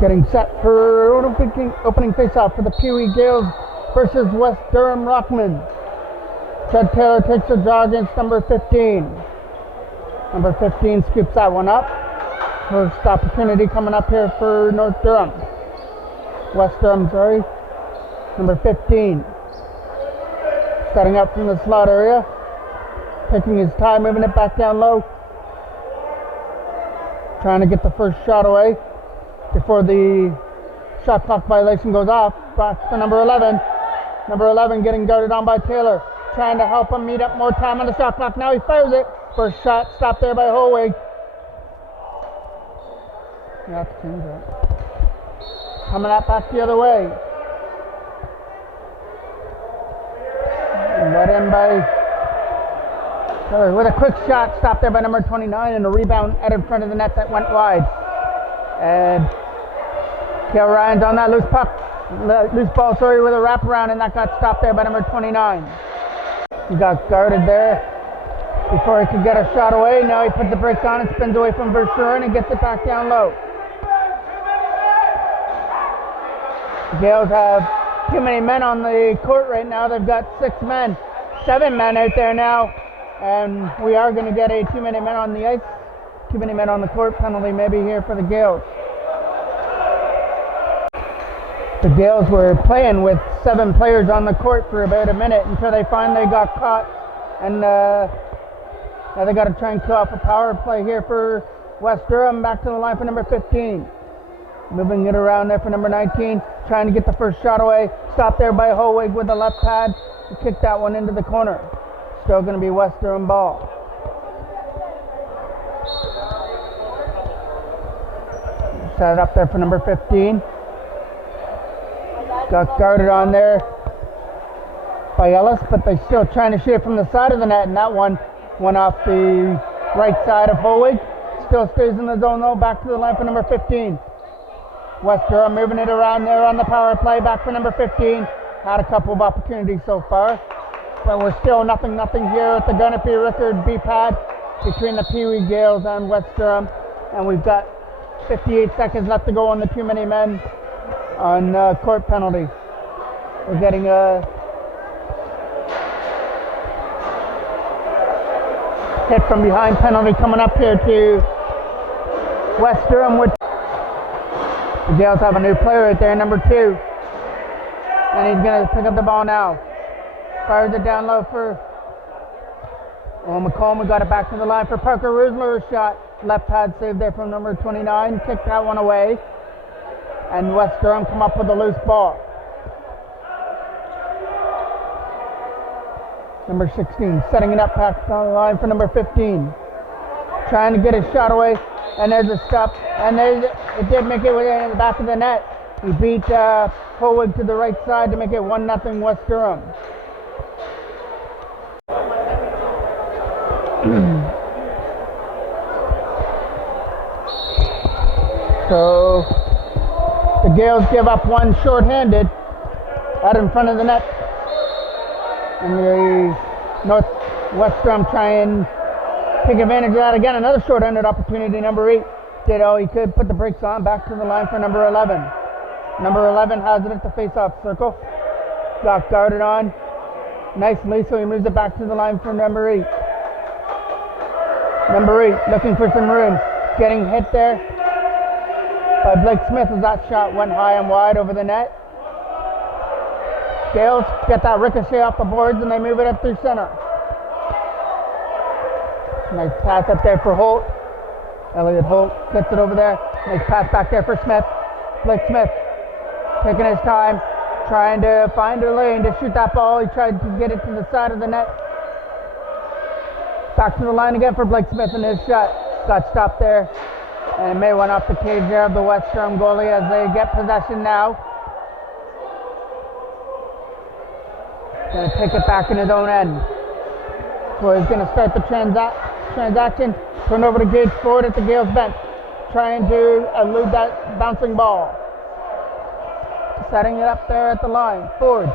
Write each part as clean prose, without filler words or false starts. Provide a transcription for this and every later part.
Getting set for opening face-off for the PeeWee Gaels versus West Durham Rockman. Ted Taylor takes a draw against number 15. Number 15 scoops that one up. First opportunity coming up here for North Durham. West Durham, sorry. Number 15. Setting up from the slot area. Taking his time, moving it back down low. Trying to get the first shot away before the shot clock violation goes off. Back for number 11. Number 11 getting guarded on by Taylor. Trying to help him meet up more time on the shot clock. Now he fires it. First shot stopped there by Holwig. Yeah, that's change that. Coming up back the other way. Let in by Taylor with a quick shot stopped there by number 29 and a rebound out in front of the net that went wide. And Kale Ryan's on that loose ball, with a wraparound, and that got stopped there by number 29. He got guarded there before he could get a shot away. Now he puts the brakes on and spins away from Verschuren and gets it back down low. The Gaels have too many men on the court right now. They've got 7 men out there now, and we are going to get a too many men on the ice, too many men on the court penalty maybe here for the Gaels. The Gaels were playing with 7 players on the court for about a minute until they finally got caught, and now they got to try and kill off a power play here for West Durham. Back to the line for number 15. Moving it around there for number 19, trying to get the first shot away. Stopped there by Holwig with the left pad. He kicked that one into the corner. Still going to be West Durham ball. Set it up there for number 15. Got guarded on there by Ellis, but they're still trying to shoot it from the side of the net, and that one went off the right side of Holwig. Still stays in the zone though. Back to the line for number 15. West Durham moving it around there on the power play. Back for number 15. Had a couple of opportunities so far, but we're still nothing here at the Gunnery Rickard B-pad between the PeeWee Gaels and West Durham, and we've got 58 seconds left to go on the too many men on court penalty. We're getting a hit from behind penalty coming up here to West Durham, which the Gaels have a new player right there, number 2. And he's going to pick up the ball now. Fires it down low for McComb. We got it back to the line for Parker Rusler's shot. Left pad save there from number 29. Kicked that one away. And West Durham come up with a loose ball. Number 16 setting it up back to the line for number 15. Trying to get his shot away. And there's a stop. And it did make it in the back of the net. He beat Holwig to the right side to make it 1-0 West Durham. So the Gaels give up one shorthanded out in front of the net. And the West Durham try and take advantage of that again. Another shorthanded opportunity. Number 8 did all he could, put the brakes on. Back to the line for number 11. Number 11 has it at the face-off circle. Got guarded on nicely, so he moves it back to the line for number 8. Number 8 looking for some room. Getting hit there by Blake Smith as that shot went high and wide over the net. Gaels get that ricochet off the boards and they move it up through center. Nice pass up there for Holt. Elliot Holt gets it over there. Nice pass back there for Smith. Blake Smith taking his time, trying to find a lane to shoot that ball. He tried to get it to the side of the net. Back to the line again for Blake Smith, and his shot got stopped there. And it may went off the cage there of the West Durham goalie as they get possession now. Going to take it back in his own end. So he's going to start the transaction. Turn over to Gage Ford at the Gaels bench, trying to elude that bouncing ball. Setting it up there at the line. Ford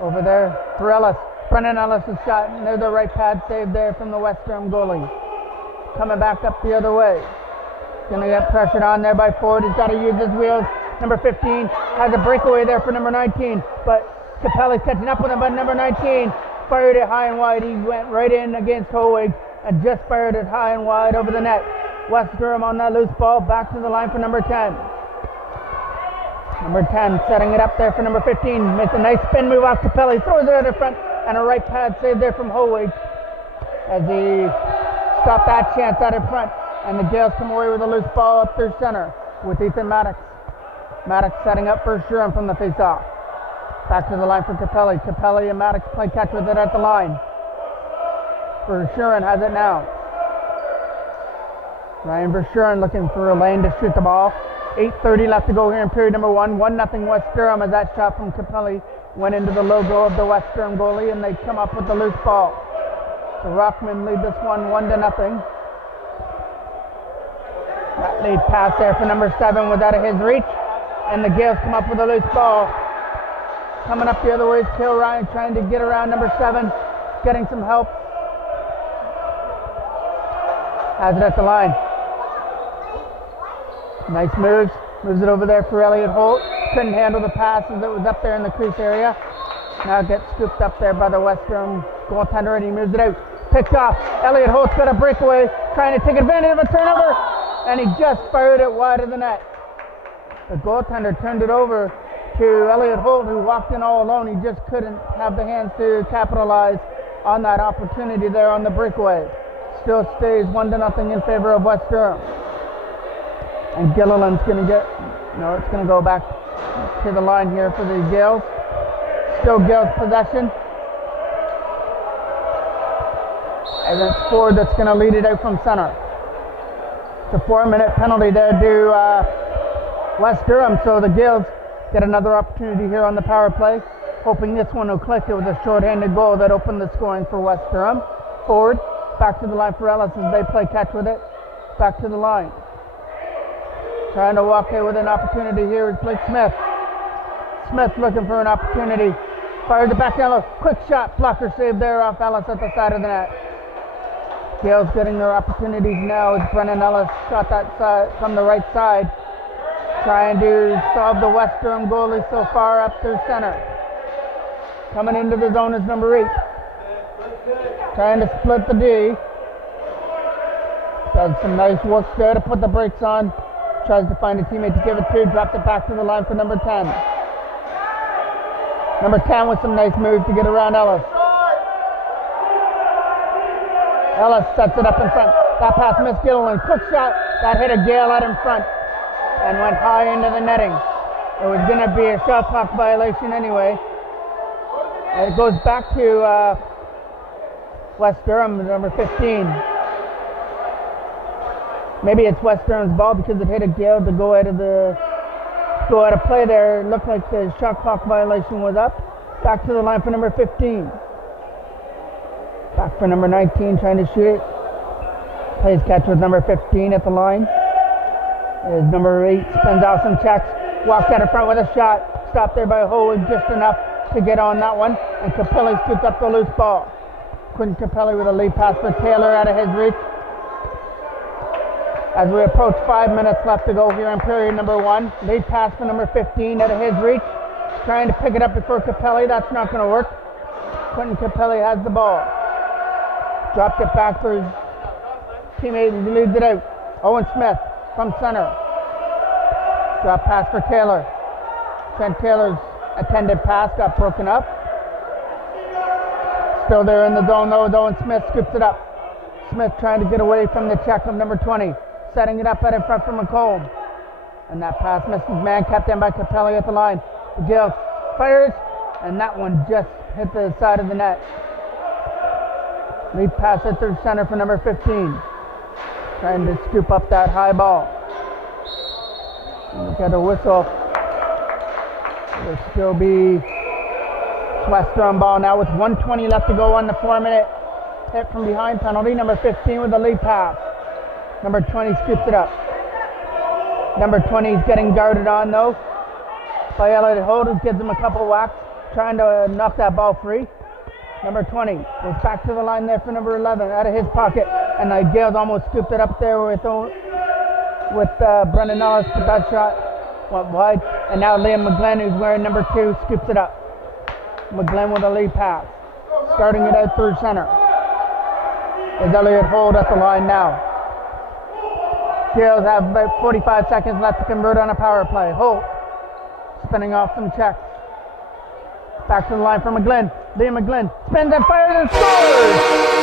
over there for Ellis. Brennan Ellis' shot, and there's a right pad save there from the West Durham goalie. Coming back up the other way. Gonna get pressured on there by Ford. He's got to use his wheels. Number 15 has a breakaway there for number 19, but Capelli's catching up with him. But number 19 fired it high and wide. He went right in against Howig and just fired it high and wide over the net. West Durham on that loose ball. Back to the line for number 10. Number 10 setting it up there for number 15. Makes a nice spin move off Capelli. Throws it out in front and a right pad save there from Howig as he stopped that chance out in front. And the Gaels come away with a loose ball up through center with Ethan Maddox. Maddox setting up for Durham from the face-off. Back to the line for Capelli. Capelli and Maddox play catch with it at the line. Verschuren has it now. Ryan Verschuren looking for a lane to shoot the ball. 8:30 left to go here in period number 1. 1-0 West Durham as that shot from Capelli went into the logo of the West Durham goalie, and they come up with the loose ball. The Rockmen lead this one 1-0. That lead pass there for number 7 was out of his reach, and the Gaels come up with a loose ball. Coming up the other way is Kill Ryan trying to get around number 7, getting some help. Has it at the line. Nice moves it over there for Elliot Holt. Couldn't handle the pass as it was up there in the crease area. Now it gets scooped up there by the West Durham goaltender, and he moves it out. Picked off. Elliot Holt's got a breakaway, trying to take advantage of a turnover, and he just fired it wide of the net. The goaltender turned it over to Elliot Holt, who walked in all alone. He just couldn't have the hands to capitalize on that opportunity there on the breakaway. Still stays 1-0 in favor of West Durham. And Gilliland's going to it's going to go back to the line here for the Gaels. Still Gaels possession. And it's Ford that's going to lead it out from center. It's a 4-minute penalty there to West Durham, so the Gaels get another opportunity here on the power play. Hoping this one will click. It was a short-handed goal that opened the scoring for West Durham. Ford back to the line for Ellis as they play catch with it. Back to the line. Trying to walk in with an opportunity here is Blake Smith. Smith looking for an opportunity. Fires it back down low. Quick shot. Blocker save there off Ellis at the side of the net. Gaels getting their opportunities now as Brennan Ellis shot that side from the right side. Trying to solve the West Durham goalie so far up through center. Coming into the zone is number 8. Trying to split the D. Does some nice work there to put the brakes on. Tries to find a teammate to give it to. Dropped it back to the line for number 10. Number 10 with some nice moves to get around Ellis. Ellis sets it up in front. That pass missed Gilliland. Quick shot. That hit a Gale out in front and went high into the netting. It was going to be a shot clock violation anyway. And it goes back to West Durham, number 15. Maybe it's West Durham's ball because it hit a Gale to go out of play there. It looked like the shot clock violation was up. Back to the line for number 15. Back for number 19 trying to shoot it. Plays catch with number 15 at the line. As number 8 spins out some checks. Walks out in front with a shot. Stopped there by Howig just enough to get on that one. And Capelli scoops up the loose ball. Quentin Capelli with a lead pass for Taylor out of his reach. As we approach 5 minutes left to go here in period number 1. Lead pass for number 15 out of his reach. Trying to pick it up before Capelli. That's not going to work. Quentin Capelli has the ball. Dropped it back for his teammate. He leads it out. Owen Smith from center. Drop pass for Taylor. Trent Taylor's attended pass got broken up. Still there in the zone though. Owen Smith scoops it up. Smith trying to get away from the check of number 20. Setting it up out in front for McComb. And that pass misses man, kept in by Capelli at the line. The Gaels fires, and that one just hit the side of the net. Lead pass it through center for number 15. Trying to scoop up that high ball. Look at the whistle. It'll still be West Durham ball now with 1:20 left to go on the 4-minute hit from behind penalty. Number 15 with the lead pass. Number 20 scoops it up. Number 20 is getting guarded on though by Elliot Holt, who gives him a couple whacks, trying to knock that ball free. Number 20 goes back to the line there for number 11 out of his pocket, and the Gaels almost scooped it up there with with Brendan Ellis, but that shot went wide. And now Liam McGlynn, who's wearing number 2, scoops it up. McGlynn with a lead pass. Starting it out through center. Is Elliott Hold at the line now. Gaels have about 45 seconds left to convert on a power play. Holt spinning off some checks. Back to the line for McGlynn. Liam McGlynn spins and fires and scores!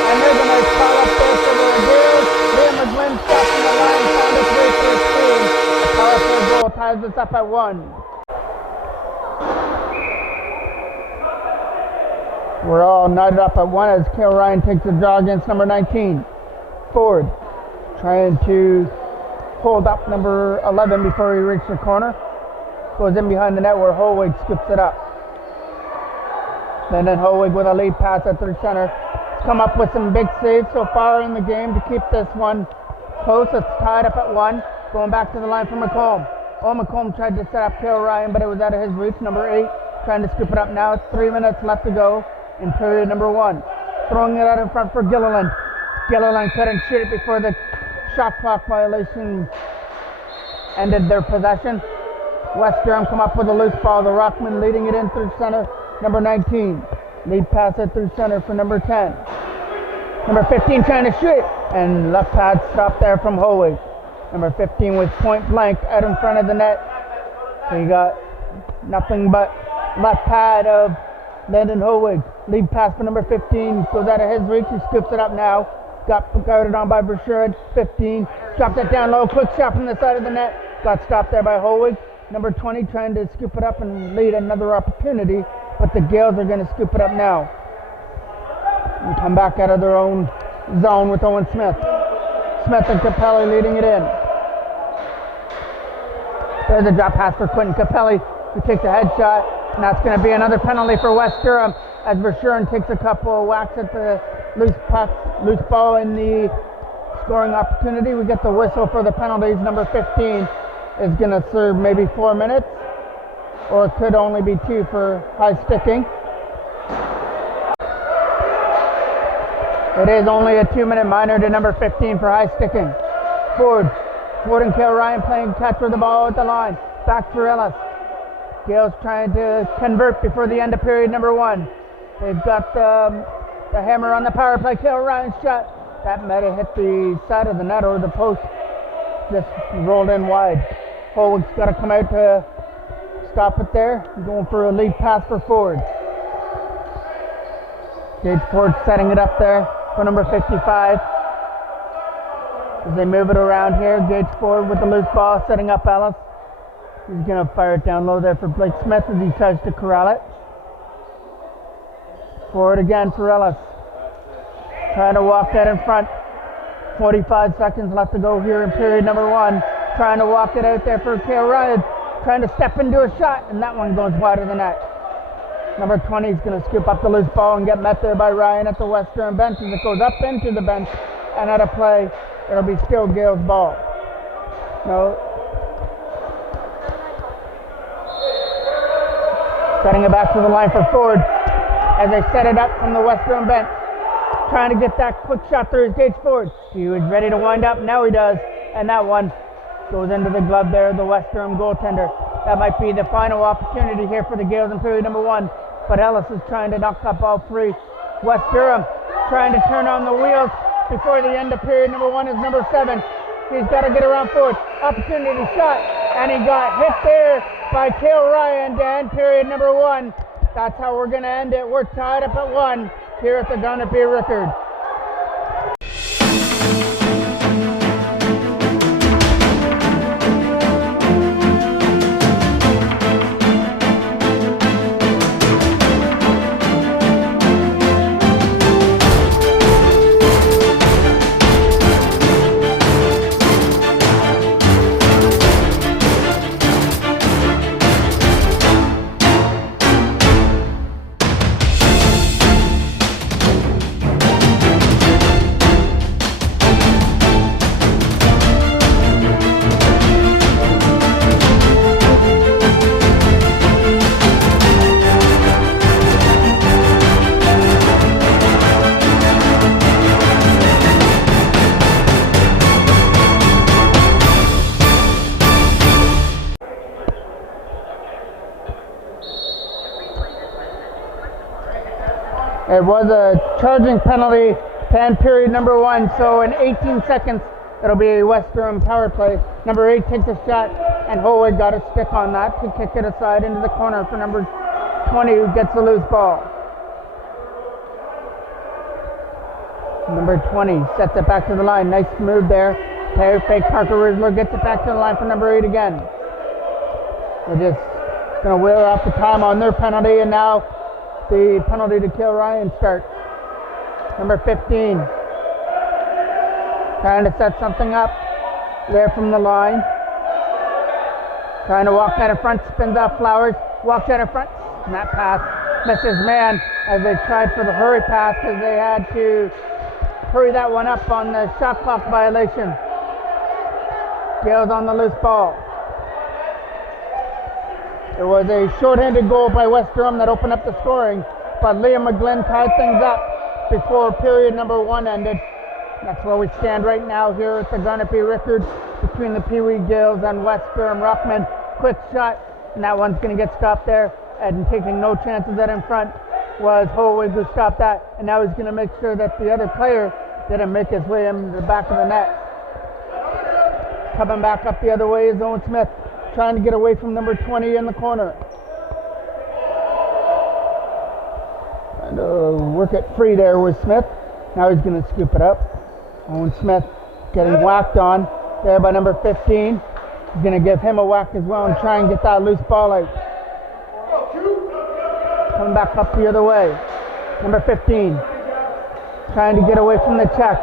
And there's a nice call up there for the Gaels. Liam McGlynn stops in the line, found its way for his team. The power play goal ties us up at 1. We're all knotted up at 1 as Cale Ryan takes a draw against number 19. Ford trying to hold up number 11 before he reaches the corner. Goes in behind the net where Holwig scoops it up. Then Holwig with a lead pass at through center. Come up with some big saves so far in the game to keep this one close. It's tied up at 1. Going back to the line for McComb. McComb tried to set up Cale Ryan, but it was out of his reach. Number 8 trying to scoop it up now. It's 3 minutes left to go in period number 1. Throwing it out in front for Gilliland. Gilliland couldn't shoot it before the shot clock violation ended their possession. West Durham come up with a loose ball. The Rockman leading it in through center. Number 19. Lead pass it through center for number 10. Number 15 trying to shoot. And left pad stopped there from Holwig. Number 15 was point blank out in front of the net. So you got nothing but left pad of Landon Holwig. Lead pass for number 15 goes out of his reach. He scoops it up now. Got guarded on by Bershard. 15 dropped it down low. Quick shot from the side of the net. Got stopped there by Holwig. Number 20 trying to scoop it up and lead another opportunity, but the Gaels are going to scoop it up now. And come back out of their own zone with Owen Smith. Smith and Capelli leading it in. There's a drop pass for Quentin Capelli, who takes a headshot, and that's going to be another penalty for West Durham as Verschuren takes a couple of whacks at the loose ball in the scoring opportunity. We get the whistle for the penalties. Number 15 is going to serve maybe 4 minutes, or it could only be 2 for high sticking. It is only a 2-minute minor to number 15 for high sticking. Ford and Cale Ryan playing catch with the ball at the line. Back for Ellis. Gaels trying to convert before the end of period number 1. They've got the hammer on the power play. Cale Ryan's shot. That might have hit the side of the net or the post. Just rolled in wide. Holwig's got to come out to stop it there. Going for a lead pass for Ford. Gage Ford setting it up there for number 55. As they move it around here, Gage Ford with the loose ball, setting up Ellis. He's going to fire it down low there for Blake Smith as he tries to corral it. Ford again for Ellis. Trying to walk that in front. 45 seconds left to go here in period number 1. Trying to walk it out there for Cale Ryan. Trying to step into a shot, and that one goes wide of the net. Number 20 is going to scoop up the loose ball and get met there by Ryan at the West Durham bench as it goes up into the bench and out of play. It'll be still Gaels' ball. No. Setting it back to the line for Ford as they set it up from the West Durham bench. Trying to get that quick shot through his Gage Ford. He was ready to wind up. Now he does. And that one goes into the glove there of the West Durham goaltender. That might be the final opportunity here for the Gaels in period number 1. But Ellis is trying to knock up all 3. West Durham trying to turn on the wheels before the end of period number 1 is number 7. He's got to get around Ford. Opportunity shot. And he got hit there by Cale Ryan to end period number 1. That's how we're going to end it. We're tied up at 1 here at the Gonna Be Rickard. It was a charging penalty to end period number 1, so in 18 seconds it'll be a West Durham power play. Number 8 takes a shot, and Howard got a stick on that to kick it aside into the corner for number 20, who gets the loose ball. Number 20 sets it back to the line. Nice move there. Fake Parker Rizzler gets it back to the line for number 8 again. They're just going to wear off the time on their penalty, and now the penalty to kill Ryan starts. Number 15 trying to set something up there from the line. Trying to walk out of front, spins off Flowers, walks out of front, and that pass misses man as they tried for the hurry pass because they had to hurry that one up on the shot clock violation. Gaels on the loose ball. It was a short-handed goal by West Durham that opened up the scoring, but Liam McGlynn tied things up before period number 1 ended. That's where we stand right now here at the Garnet-B record between the PeeWee Gaels and West Durham Rockman. Quick shot, and that one's going to get stopped there, and taking no chances at in front was Holwig who stopped that, and now he's going to make sure that the other player didn't make his way in the back of the net. Coming back up the other way is Owen Smith, trying to get away from number 20 in the corner. Trying to work it free there with Smith. Now he's going to scoop it up. Owen Smith getting whacked on there by number 15. He's going to give him a whack as well and try and get that loose ball out. Coming back up the other way. Number 15 trying to get away from the check.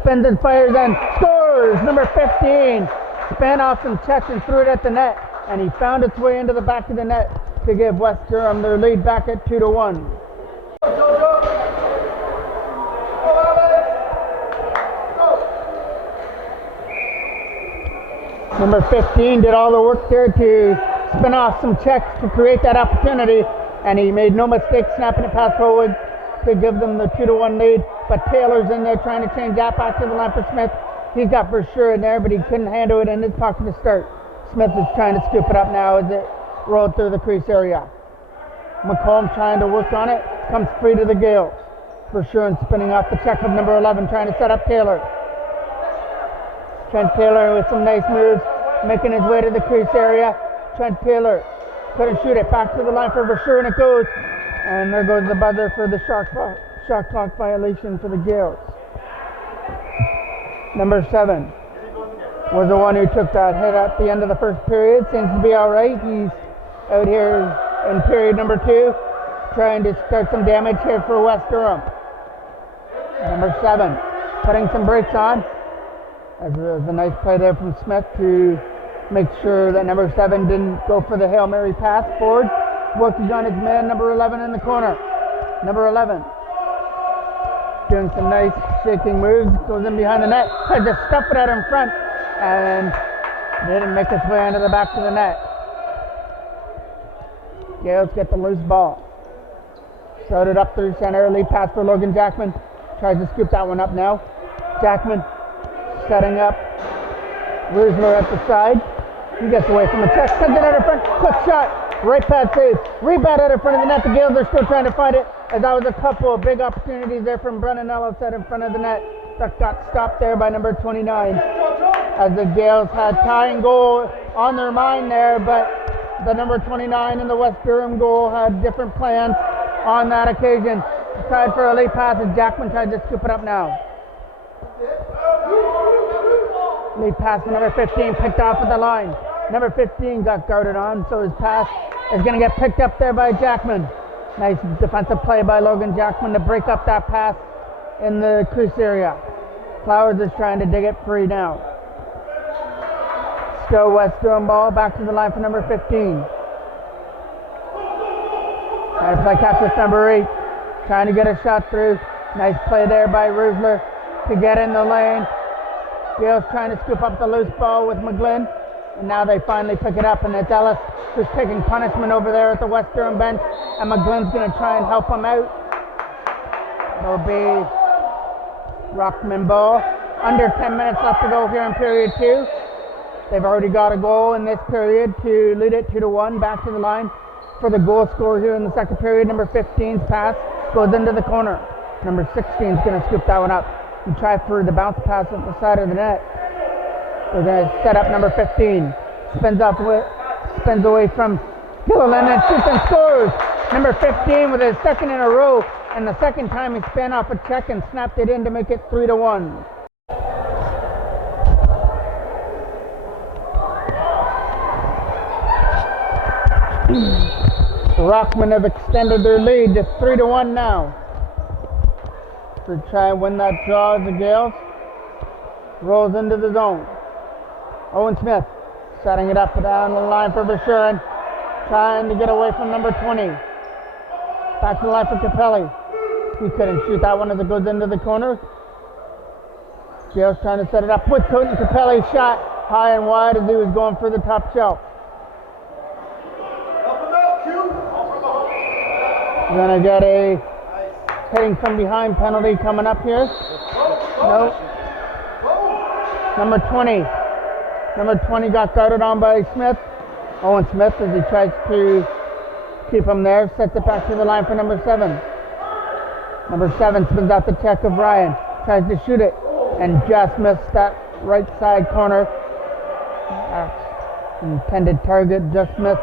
Spins and fires and scores! Number 15 span off some checks and threw it at the net, and he found its way into the back of the net to give West Durham their lead back at 2-1. Number 15 did all the work there to spin off some checks to create that opportunity, and he made no mistake snapping it past Howard to give them the 2-1 lead. But Taylor's in there trying to change that back to the line for Smith. He's got for sure in there, but he couldn't handle it in his pocket to start. Smith is trying to scoop it up now as it rolled through the crease area. McComb trying to work on it, comes free to the Gaels. For sure and spinning off the check of number 11, trying to set up Taylor. Trent Taylor with some nice moves, making his way to the crease area. Trent Taylor couldn't shoot it, back to the line for Versure, and it goes. And there goes the buzzer for the shot clock violation for the Gaels. Number 7 was the one who took that hit at the end of the first period. Seems to be all right. He's out here in period number 2, trying to start some damage here for West Durham. Number 7 putting some brakes on. As a nice play there from Smith to make sure that number 7 didn't go for the Hail Mary pass forward. Working on his man, number 11 in the corner. Number 11 doing some nice shaking moves, goes in behind the net, tried to stuff it out in front, and didn't make its way into the back of the net. Gaels get the loose ball. Showed it up through center, lead pass for Logan Jackman. Tries to scoop that one up now. Jackman setting up Rizzler at the side. He gets away from the check, sends it out in front, quick shot. Right pass save, rebound out in front of the net. The Gaels are still trying to find it, as that was a couple of big opportunities there from Brennan Ellis out in front of the net. That got stopped there by number 29. As the Gaels had tying goal on their mind there, but the number 29 in the West Durham goal had different plans on that occasion. Tried for a late pass, and Jackman tried to scoop it up now. Lead pass to number 15, picked off at the line. Number 15 got guarded on, so his pass is going to get picked up there by Jackman. Nice defensive play by Logan Jackman to break up that pass in the crease area. Flowers is trying to dig it free now. Still West Durham ball, back to the line for number 15. Trying to play catch with number 8. Trying to get a shot through. Nice play there by Rizzler to get in the lane. Gaels trying to scoop up the loose ball with McGlynn. And now they finally pick it up, and it's Ellis who's taking punishment over there at the West Durham bench, and McGlynn's going to try and help him out. It'll be Rockman ball. Under 10 minutes left to go here in period 2. They've already got a goal in this period to lead it 2-1. Back to the line for the goal scorer here in the second period, number 15's pass goes into the corner. Number 16 is going to scoop that one up and try for the bounce pass at the side of the net. They're going to set up number 15. Spins away from Gilliland and shoots and scores. Number 15 with his second in a row, and the second time he span off a check and snapped it in to make it 3-1. The Rockmen have extended their lead to 3-1 now. To try and win that draw as the Gaels rolls into the zone. Owen Smith setting it up down the line for Bashurin, trying to get away from number 20. Back to the line for Capelli. He couldn't shoot that one as it goes into the corner. Gaels trying to set it up with Cody Capelli. Shot high and wide as he was going for the top shelf. We're going to get a hitting from behind penalty coming up here. No. Number 20. Number 20 got guarded on by Smith. Owen Smith, as he tries to keep him there, sets it back to the line for number 7. Number 7 spins out the check of Ryan. Tries to shoot it and just missed that right side corner. Intended target just missed.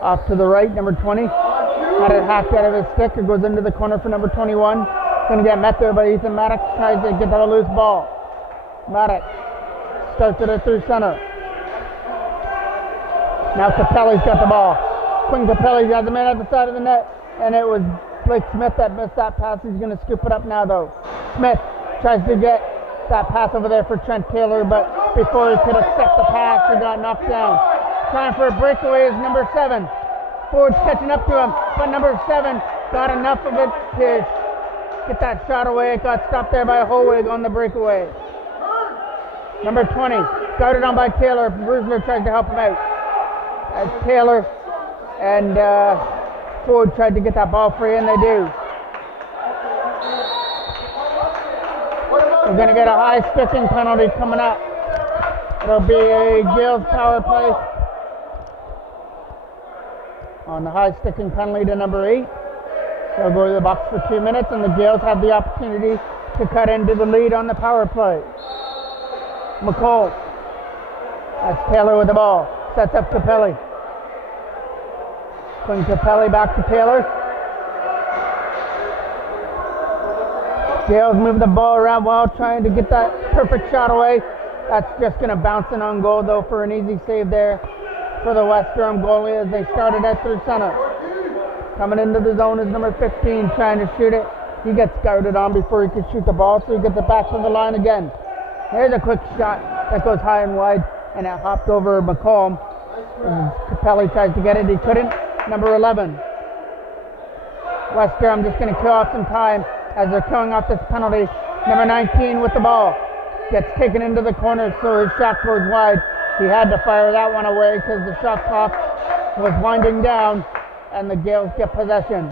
Off to the right, number 20. Had it hacked out of his stick. It goes into the corner for number 21. Going to get met there by Ethan Maddox. Tries to get that a loose ball. Maddox starts it through center. Now Capelli's got the ball. Quinn Capelli's got the man at the side of the net. And it was Blake Smith that missed that pass. He's going to scoop it up now though. Smith tries to get that pass over there for Trent Taylor, but before he could accept the pass, he got knocked down. Time for a breakaway is number 7. Ford's catching up to him, but number 7 got enough of it to get that shot away. It got stopped there by Holwig on the breakaway. Number 20, guarded on by Taylor. Brusler tried to help him out. As Taylor and Ford tried to get that ball free, and they do. We're going to get a high sticking penalty coming up. It'll be a Gaels power play on the high sticking penalty to number 8. They'll go to the box for 2 minutes, and the Gaels have the opportunity to cut into the lead on the power play. McCall. That's Taylor with the ball. Sets up Capelli. Putting Capelli back to Taylor. Gaels move the ball around well, trying to get that perfect shot away. That's just going to bounce in on goal, though, for an easy save there for the West Durham goalie as they started at through center. Coming into the zone is number 15, trying to shoot it. He gets guarded on before he could shoot the ball, so he gets it back to the line again. Here's a quick shot that goes high and wide, and it hopped over McComb. Capelli tries to get it, he couldn't. Number 11. West Durham just going to kill off some time as they're killing off this penalty. Number 19 with the ball. Gets taken into the corner, so his shot goes wide. He had to fire that one away because the shot clock was winding down, and the Gaels get possession.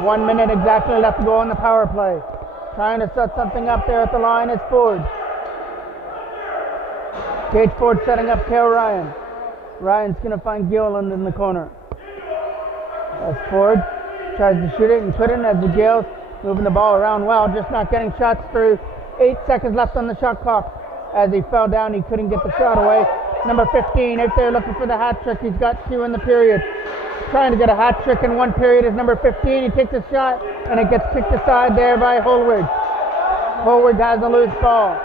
1 minute exactly left to go on the power play. Trying to set something up there at the line is Ford. Gage Ford setting up Kale Ryan. Ryan's going to find Gilliland in the corner. As Ford tries to shoot it and couldn't, as the Gaels moving the ball around well, just not getting shots through. 8 seconds left on the shot clock. As he fell down, he couldn't get the shot away. Number 15 out there looking for the hat trick. He's got 2 in the period. Trying to get a hat trick in 1 period is number 15. He takes a shot, and it gets kicked aside there by Holwig. Holwig has a loose ball.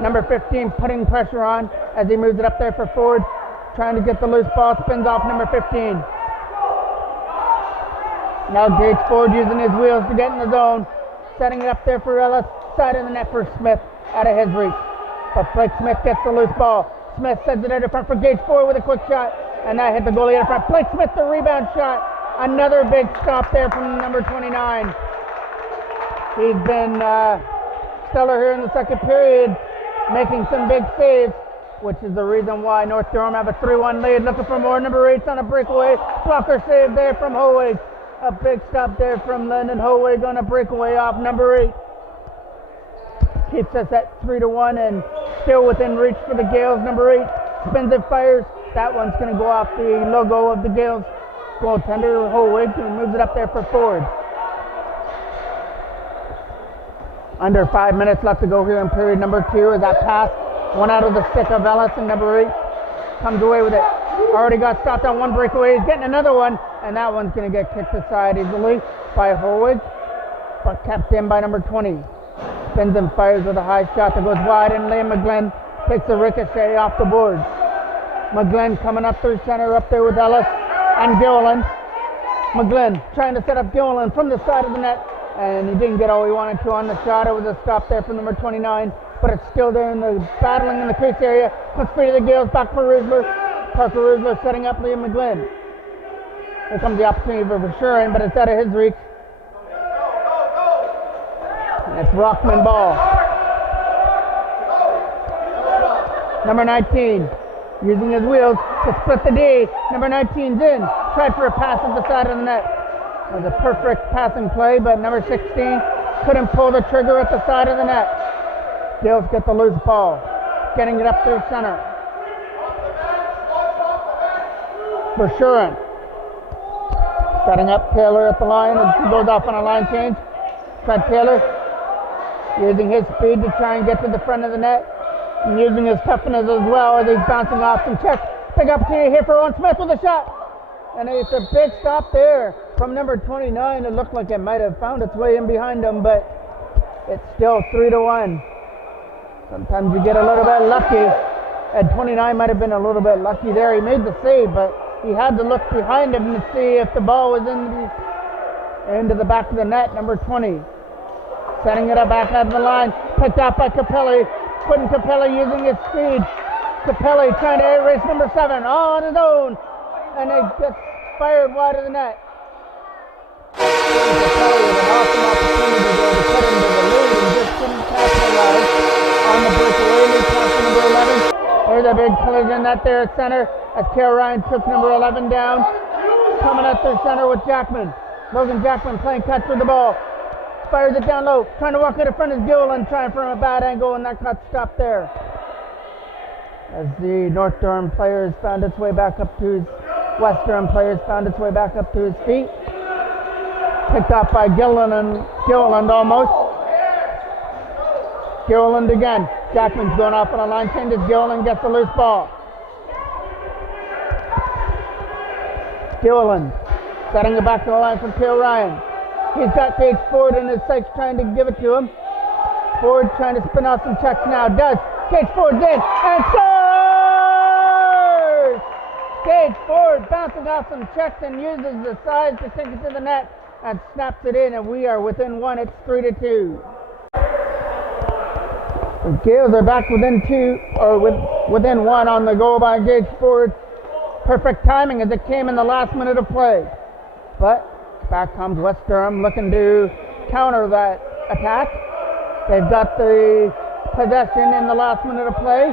Number 15 putting pressure on as he moves it up there for Ford. Trying to get the loose ball, spins off number 15. Now Gage Ford using his wheels to get in the zone. Setting it up there for Ellis. Side of the net for Smith, out of his reach. But Blake Smith gets the loose ball. Smith sends it out in front for Gage Ford with a quick shot. And that hit the goalie out in front. Blake Smith, the rebound shot. Another big stop there from number 29. He's been stellar here in the second period, making some big saves, which is the reason why North Durham have a 3-1 lead. Looking for more. Number 8's on a breakaway. Blocker save there from Holwig. A big stop there from Lyndon Holwig on a breakaway off number 8. Keeps us at 3-1 and still within reach for the Gaels. Number 8 spins and fires. That one's going to go off the logo of the Gaels goaltender Holwig, who moves it up there for Ford. Under 5 minutes left to go here in period number 2 as that pass one out of the stick of Ellis, and number 8 comes away with it. Already got stopped on one breakaway. He's getting another one, and that one's going to get kicked aside easily by Holwig, but kept in by number 20. Spins and fires with a high shot that goes wide, and Liam McGlynn takes a ricochet off the boards. McGlynn coming up through center, up there with Ellis and Gilliland. McGlynn trying to set up Gilliland from the side of the net, and he didn't get all he wanted to on the shot. It was a stop there from number 29, but it's still there in the battling in the crease area. Comes free to the Gaels, back for Rusler. Parker Rusler setting up Liam McGlynn. Here comes the opportunity for Verschuren, but it's out of his reach. And it's Rockman ball. Number 19 using his wheels to split the D. Number 19's in. Tried for a pass at the side of the net. It was a perfect passing play, but number 16 couldn't pull the trigger at the side of the net. Gaels get the loose ball. Getting it up through center. Verschuren. Setting up Taylor at the line as he goes off on a line change. Fred Taylor using his speed to try and get to the front of the net, and using his toughness as well as he's bouncing off some checks. Big opportunity here for Owen Smith with a shot. And it's a big stop there from number 29. It looked like it might have found its way in behind him, but it's still 3-1. Sometimes you get a little bit lucky, and 29 might have been a little bit lucky there. He made the save, but he had to look behind him to see if the ball was into the back of the net. Number 20 setting it up back out of the line, picked up by Capelli. Quentin Capelli using his speed. Capelli trying to erase number 7 on his own, and it gets fired wide of the net. Capelli with an awesome opportunity there to cut into the lead and just couldn't capitalize on the breakaway. Lead pass to number 11. There's a big collision net there at center as Kale Ryan took number 11 down. Coming up through center with Jackman. Logan Jackman playing catch with the ball. Fires it down low. Trying to walk to the front is Gilliland, trying from a bad angle, and that got stopped there. As the North Durham players found its way back up to his West Durham players found its way back up to his feet. Picked up by Gilliland almost. Gilliland again. Jackman's going off on a line change as Gilliland gets the loose ball. Gilliland setting it back to the line from Kale Ryan. He's got Gage Ford in his sights trying to give it to him. Ford trying to spin off some checks now. Does. Gage Ford's in and scores! Gage Ford bouncing off some checks and uses the size to take it to the net and snaps it in, and we are within 1. It's 3-2. The Gaels are back within 1 on the goal by Gage Ford. Perfect timing as it came in the last minute of play. But back comes West Durham looking to counter that attack. They've got the possession in the last minute of play.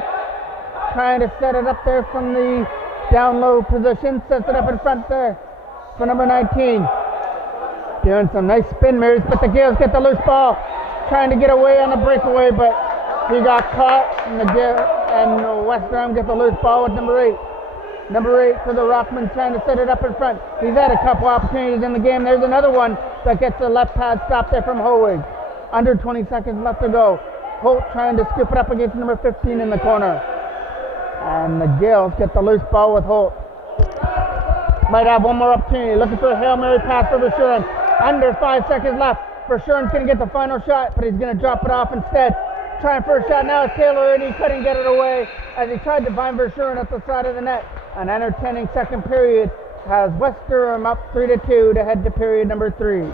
Trying to set it up there from the down low position. Sets it up in front there for number 19. Doing some nice spin moves, but the Gaels get the loose ball. Trying to get away on the breakaway, but he got caught, and West Durham gets the loose ball with number 8. Number 8 for the Rockman trying to set it up in front. He's had a couple opportunities in the game. There's another one that gets the left pad stop there from Holwig. Under 20 seconds left to go. Holt trying to scoop it up against number 15 in the corner. And the Gaels get the loose ball with Holt. Might have one more opportunity. Looking for a Hail Mary pass for Verschuren. Under 5 seconds left. Verschuren's going to get the final shot, but he's going to drop it off instead. Trying for a shot now is Taylor, and he couldn't get it away as he tried to find Verschuren at the side of the net. An entertaining second period has West Durham up 3-2 to head to period number 3.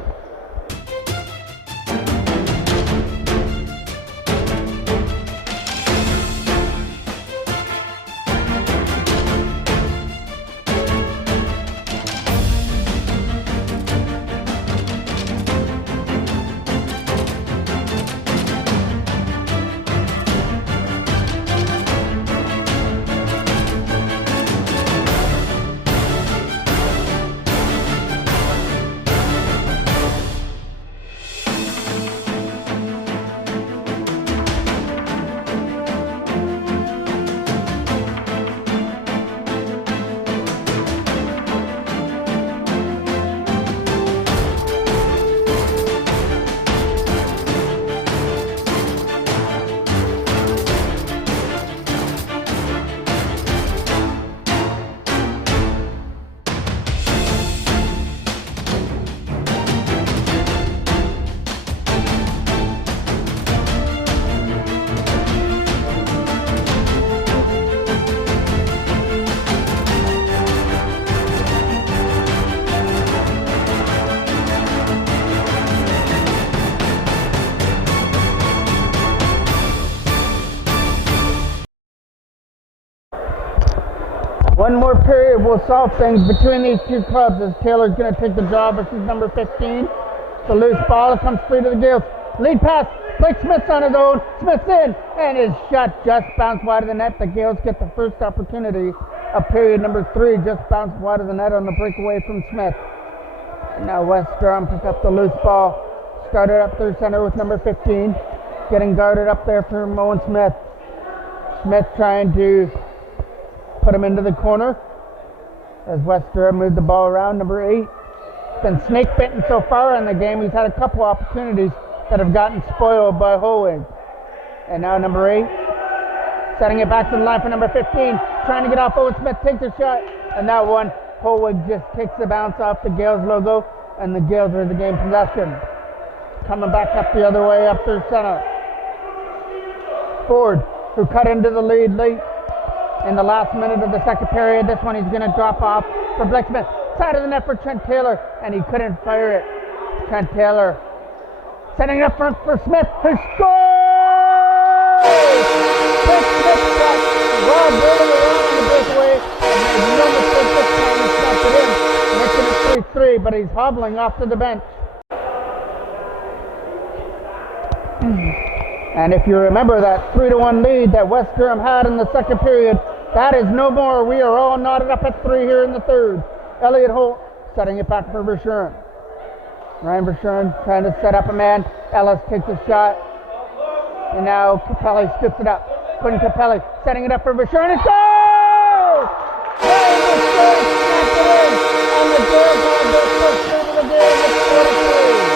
One more period will solve things between these two clubs as Taylor's going to take the draw versus number 15. The loose ball, it comes free to the Gaels. Lead pass, Blake Smith's on his own. Smith's in, and his shot just bounced wide of the net. The Gaels get the first opportunity of period number 3, just bounced wide of the net on the breakaway from Smith. And now West Durham pick up the loose ball. Started up through center with number 15. Getting guarded up there for Owen Smith. Smith trying to put him into the corner as West Durham moved the ball around. Number 8 been snake bitten so far in the game. He's had a couple opportunities that have gotten spoiled by Hołig. And now number 8 setting it back to the line for number 15, trying to get off Owen Smith, takes a shot, and that one Hołig just takes the bounce off the Gaels logo, and the Gaels are the game possession. Coming back up the other way up through center. Ford, who cut into the lead late in the last minute of the second period. This one he's going to drop off for Blake Smith. Side of the net for Trent Taylor, and he couldn't fire it. Trent Taylor setting it up front for Smith, who scores! Blake Smith got Rob Burley around in the breakaway and made no mistake this time. He snapped it in, making it 3-3, but he's hobbling off to the bench. And if you remember that 3-1 lead that West Durham had in the second period, that is no more. We are all knotted up at 3 here in the third. Elliot Holt setting it back for Verschuren. Ryan Verschuren trying to set up a man. Ellis takes a shot. And now Capelli scoops it up. Quentin Capelli setting it up for Verschuren. And goal! Ryan Verschuren snapped it in. And the Gaels have their first lead of the game. It's 4-3.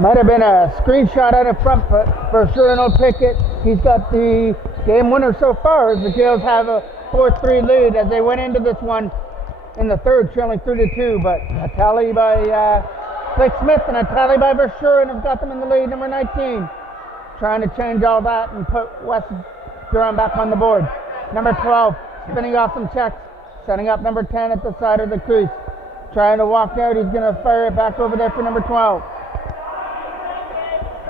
Might have been a screenshot out of front, but Verschuren will pick it. He's got the game winner so far as the Gaels have a 4-3 lead as they went into this one in the third, trailing 3-2. But a tally by Blake Smith and a tally by Verschuren have got them in the lead. Number 19 trying to change all that and put West Durham back on the board. Number 12 spinning off some checks, setting up number 10 at the side of the crease. Trying to walk out, he's going to fire it back over there for number 12.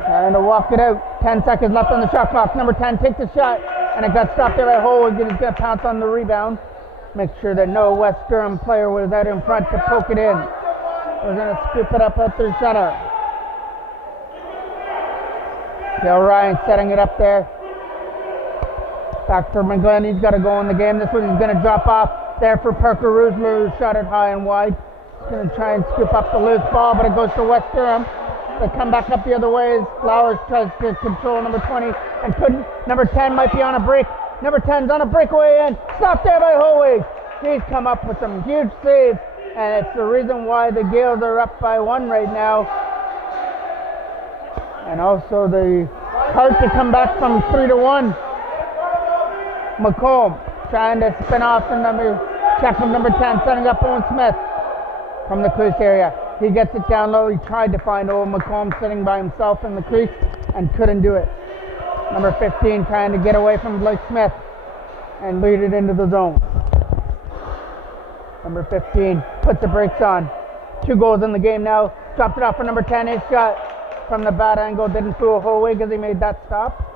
Trying to walk it out. 10 seconds left on the shot clock. Number 10 takes the shot, and it got stopped there by Hołig. He's going to pounce on the rebound. Make sure that no West Durham player was out in front to poke it in. We're going to scoop it up out through center. Joe Ryan setting it up there. Back for McGlynn. He's got to go in the game. This one he's going to drop off there for Parker Roosler, who shot it high and wide. He's going to try and scoop up the loose ball, but it goes to West Durham. They come back up the other way as Flowers tries to control number 20 and couldn't. Number 10 might be on a break. Number 10's on a breakaway and stopped there by Hołig. He's come up with some huge saves, and it's the reason why the Gaels are up by 1 right now. And also the hard to come back from 3-1. McComb trying to spin off the check from number 10, setting up Owen Smith from the crease area. He gets it down low. He tried to find Owen McComb sitting by himself in the crease and couldn't do it. Number 15 trying to get away from Blake Smith and lead it into the zone. Number 15 puts the brakes on. 2 goals in the game now. Dropped it off for number 10. His shot from the bad angle didn't fool Hołig as he made that stop.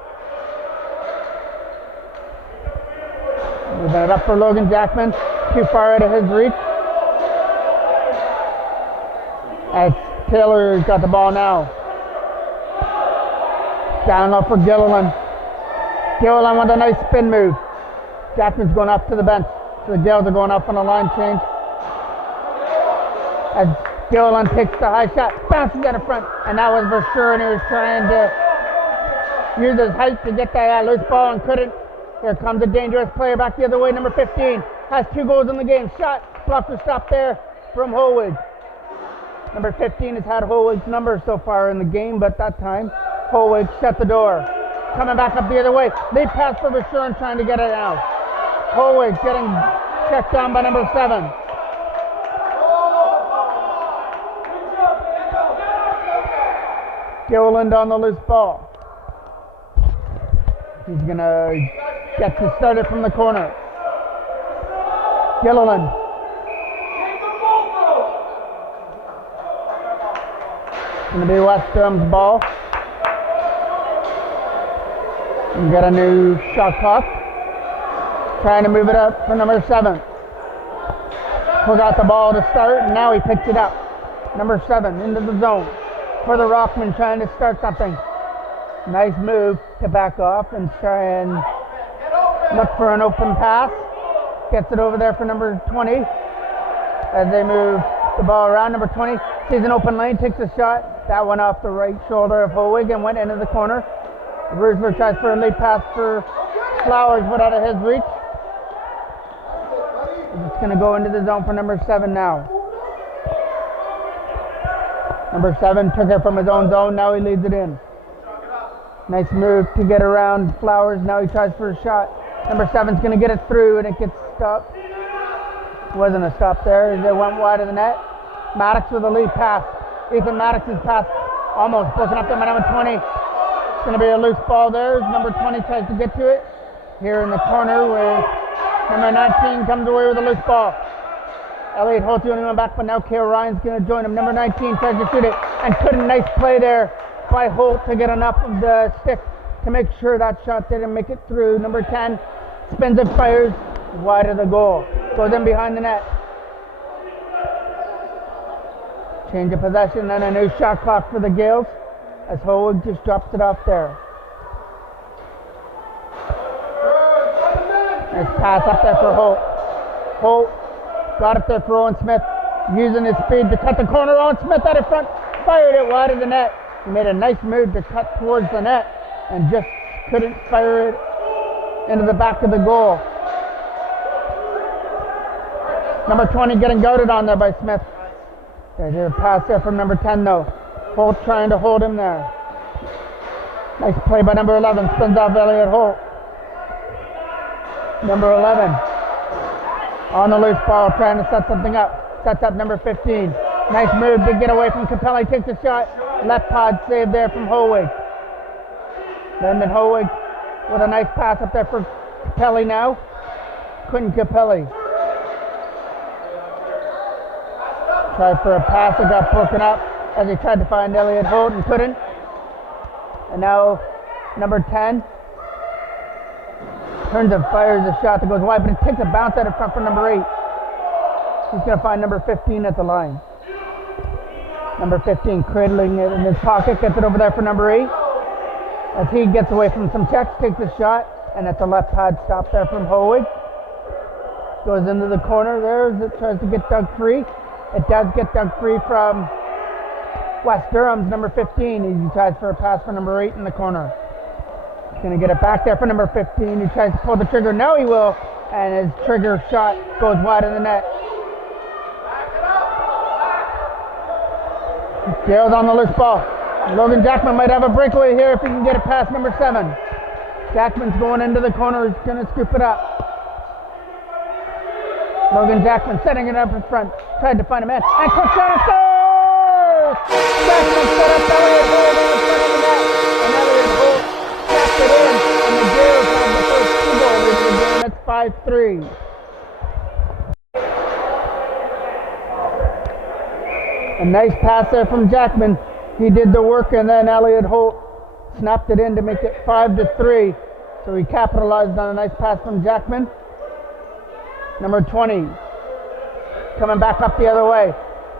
Moving it up for Logan Jackman. Too far out of his reach. As Taylor's got the ball now. Down low for Gilliland. Gilliland with a nice spin move. Jackman's going up to the bench. So the Gaels are going up on a line change. As Galen takes the high shot, bounces out in front, and that was for sure, and he was trying to use his height to get that loose ball and couldn't. Here comes a dangerous player back the other way, number 15. Has 2 goals in the game. Shot, blocker stop there from Holwig. Number 15 has had Holwig's number so far in the game, but that time Holwig shut the door. Coming back up the other way. They pass for Bashurin trying to get it out. Holwig getting checked down by number 7. Gilliland on the loose ball. He's going to get to start it from the corner. Gilliland. Going to be West Durham's ball. And get a new shot clock. Trying to move it up for number 7. Forgot the ball to start, and now he picked it up. Number 7 into the zone. For the Rockman trying to start something. Nice move to back off and try and look for an open pass. Gets it over there for number 20. As they move the ball around, number 20 sees an open lane, takes a shot. That went off the right shoulder of Holwig and went into the corner. Roosevelt tries for a lead pass for Flowers, but out of his reach. It's going to go into the zone for number 7 now. Number 7 took it from his own zone, now he leads it in. Nice move to get around Flowers, now he tries for a shot. Number 7's going to get it through and it gets stopped. Wasn't a stop there, it went wide of the net. Maddox with a lead pass. Ethan Maddox's pass almost broken up there by number 20. It's going to be a loose ball there. Number 20 tries to get to it. Here in the corner where number 19 comes away with a loose ball. Elliot Holt's the only one back, but now Kale Ryan's going to join him. Number 19 tries to shoot it and couldn't. Nice play there by Holt to get enough of the stick to make sure that shot didn't make it through. Number 10 spins and fires wide of the goal. Goes in behind the net. Change of possession and a new shot clock for the Gaels as Holwig just drops it off there. Nice pass up there for Holt. Holt got it there for Owen Smith, using his speed to cut the corner. Owen Smith out in front, fired it wide of the net. He made a nice move to cut towards the net and just couldn't fire it into the back of the goal. Number 20 getting guarded on there by Smith. There's a pass there from number 10 though. Holt trying to hold him there. Nice play by number 11, spins off Elliot Holt. Number 11 on the loose ball trying to set something up. Sets up number 15. Nice move to get away from Capelli, takes a shot. Left pod save there from Holwig. Lyndon Holwig with a nice pass up there for Capelli now. Couldn't Capelli. Tried for a pass that got broken up as he tried to find Elliot Holt and couldn't. And now number 10 turns and fires a shot that goes wide, but it takes a bounce out in front for number 8. He's going to find number 15 at the line. Number 15 cradling it in his pocket, gets it over there for number 8. As he gets away from some checks, takes a shot, and at the left pad stop there from Holwig. Goes into the corner there as it tries to get dug free. It does get dug free from West Durham's number 15. He tries for a pass for number 8 in the corner. He's going to get it back there for number 15. He tries to pull the trigger. Now he will. And his trigger shot goes wide of the net. Gaels on the loose ball. Logan Jackman might have a breakaway here if he can get it past number 7. Jackman's going into the corner. He's going to scoop it up. Logan Jackman setting it up in front. Tried to find a man. And quick shot and scores! Jackman set up Elliot Holt in the front of the net. And Elliot Holt tapped it in. And the Gaels have the first 2 goal lead of the game. It's 5-3. A nice pass there from Jackman. He did the work and then Elliot Holt snapped it in to make it 5-3. So he capitalized on a nice pass from Jackman. Number 20 coming back up the other way,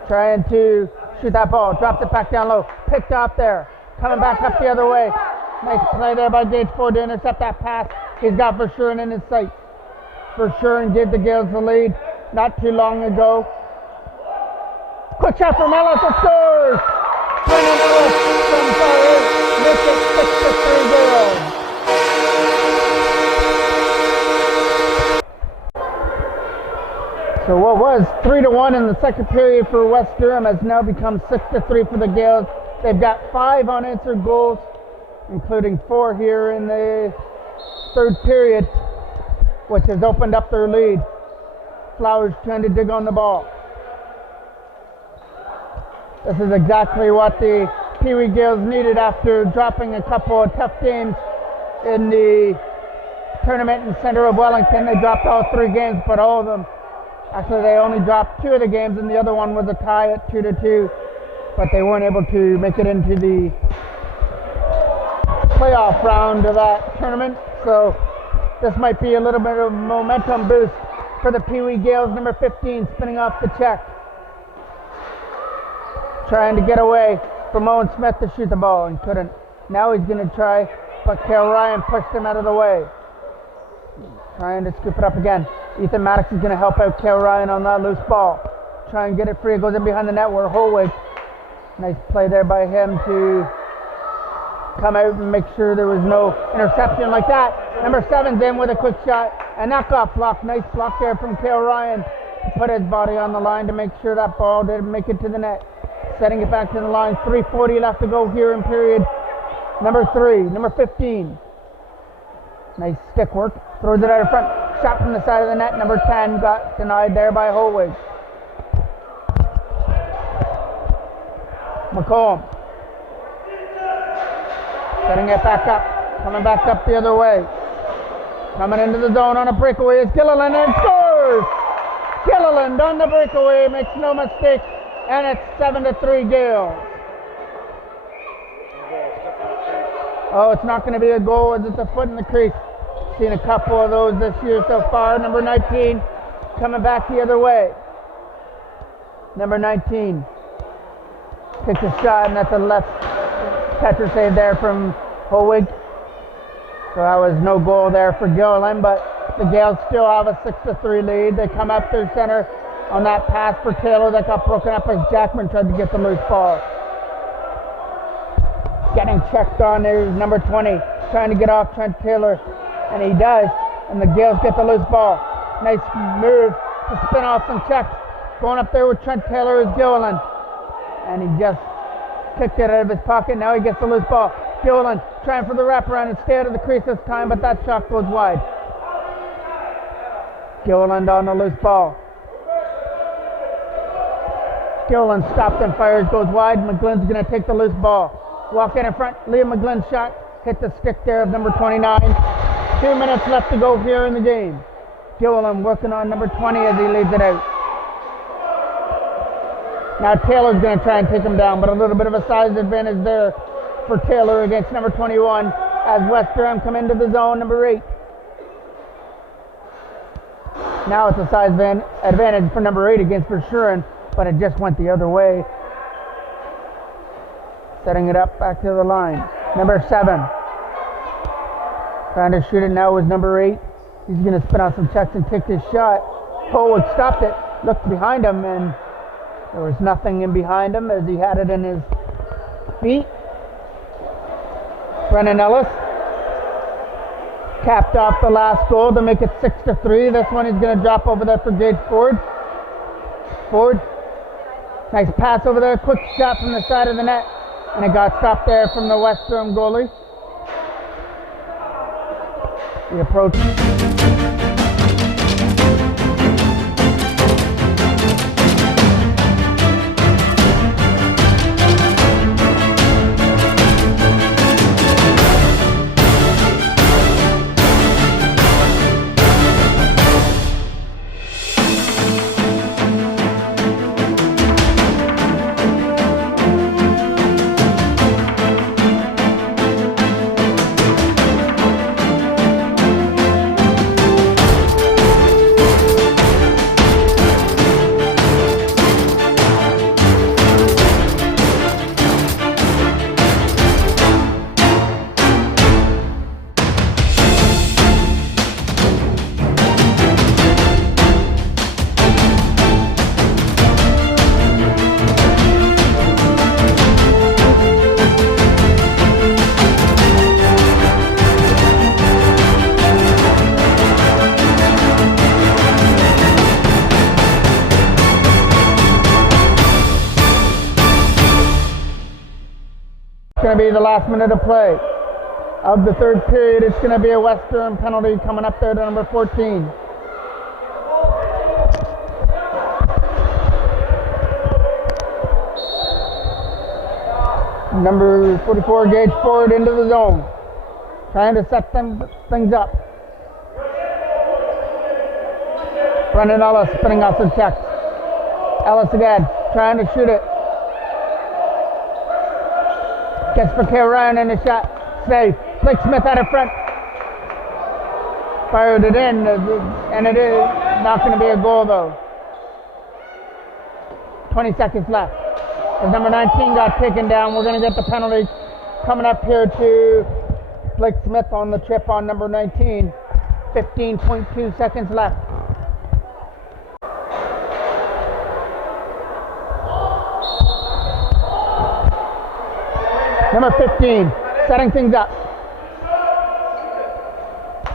trying to shoot that ball, dropped it back down low, picked up there, coming back up the other way. Nice play there by Gage Ford to intercept that pass. He's got Verschuren in his sight. Verschuren gave the Gaels the lead not too long ago. Quick shot from Ellis, it scores! Brennan Ellis from fire, makes it 6-3 Gaels. So what was 3-1 in the second period for West Durham has now become 6-3 for the Gaels. They've got 5 unanswered goals, including 4 here in the third period, which has opened up their lead. Flowers trying to dig on the ball. This is exactly what the PeeWee Gaels needed after dropping a couple of tough games in the tournament in the center of Wellington. They dropped all 3 games, but all of them. Actually, they only dropped 2 of the games, and the other one was a tie at 2-2. But they weren't able to make it into the playoff round of that tournament. So this might be a little bit of momentum boost for the PeeWee Gaels. Number 15 spinning off the check, trying to get away from Owen Smith to shoot the ball and couldn't. Now he's going to try, but Cale Ryan pushed him out of the way. Trying to scoop it up again. Ethan Maddox is going to help out Cale Ryan on that loose ball. Try and get it free. It goes in behind the net where Holwig. Nice play there by him to come out and make sure there was no interception like that. Number 7's in with a quick shot, and that got blocked. Nice block there from Cale Ryan to put his body on the line to make sure that ball didn't make it to the net. Setting it back to the line. 3:40 left to go here in period number 3. Number 15. Nice stick work. Throws it out in front. Shot from the side of the net. Number 10 got denied there by Holwig. McComb. Setting it back up. Coming back up the other way. Coming into the zone on a breakaway is Gilliland and scores! Gilliland on the breakaway, makes no mistake, and it's 7-3 Gaels. Oh, it's not going to be a goal as it's a foot in the crease. Seen a couple of those this year so far. Number 19 coming back the other way. Number 19 takes a shot, and that's a left catcher save there from Holwig. So that was no goal there for Gilliland, but the Gaels still have a 6-3 lead. They come up their center on that pass for Taylor that got broken up as Jackman tried to get the loose ball. Getting checked on there is number 20, trying to get off Trent Taylor, and he does, and the Gaels get the loose ball. Nice move to spin off some checks. Going up there with Trent Taylor is Gilliland, and he just kicked it out of his pocket. Now he gets the loose ball. Gilliland trying for the wraparound and stay out of the crease this time, but that shot goes wide. Gilliland on the loose ball. Gilliland stops and fires, goes wide. McGlynn's going to take the loose ball. Walk in front. Liam McGlynn's shot hit the stick there of number 29. 2 minutes left to go here in the game. Gilliland working on number 20 as he leads it out. Now Taylor's going to try and take him down, but a little bit of a size advantage there for Taylor against number 21 as West Durham come into the zone, number 8. Now it's a size advantage for number 8 against Verschuren, but it just went the other way. Setting it up back to the line. Number 7. Trying to shoot it now with number 8. He's going to spin out some checks and take this shot. Holwood stopped it, looked behind him, and there was nothing in behind him as he had it in his feet. Brennan Ellis capped off the last goal to make it 6-3. This one he's going to drop over there for Gage Ford. Ford. Nice pass over there. Quick shot from the side of the net. And it got stopped there from the West Durham goalie. The approach. going to be the last minute of play of the third period. It's going to be a West Durham penalty coming up there to number 14. Number 44, Gage forward into the zone, trying to set things up. Brendan Ellis spinning off some checks. Ellis again, trying to shoot it. Gets for Ryan in the shot. Safe. Blake Smith out of front. Fired it in, and it is not going to be a goal though. 20 seconds left. As number 19 got taken down, we're going to get the penalty coming up here to Blake Smith on the chip on number 19. 15.2 seconds left. Number 15, setting things up.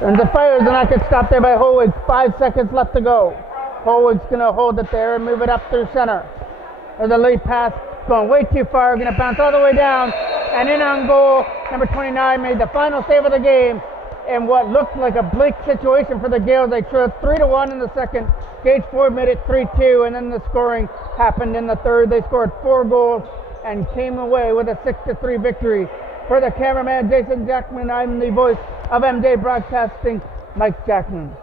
And the fires will not get stopped there by Holwig. 5 seconds left to go. Holwig's going to hold it there and move it up through center. There's a late pass going way too far. Going to bounce all the way down and in on goal. Number 29 made the final save of the game in what looked like a bleak situation for the Gaels. They trailed 3-1 in the second. Gage Ford made it 3-2, and then the scoring happened in the third. They scored 4 goals and came away with a 6-3 victory. For the cameraman Jason Jackman, I'm the voice of MJ Broadcasting, Mike Jackman.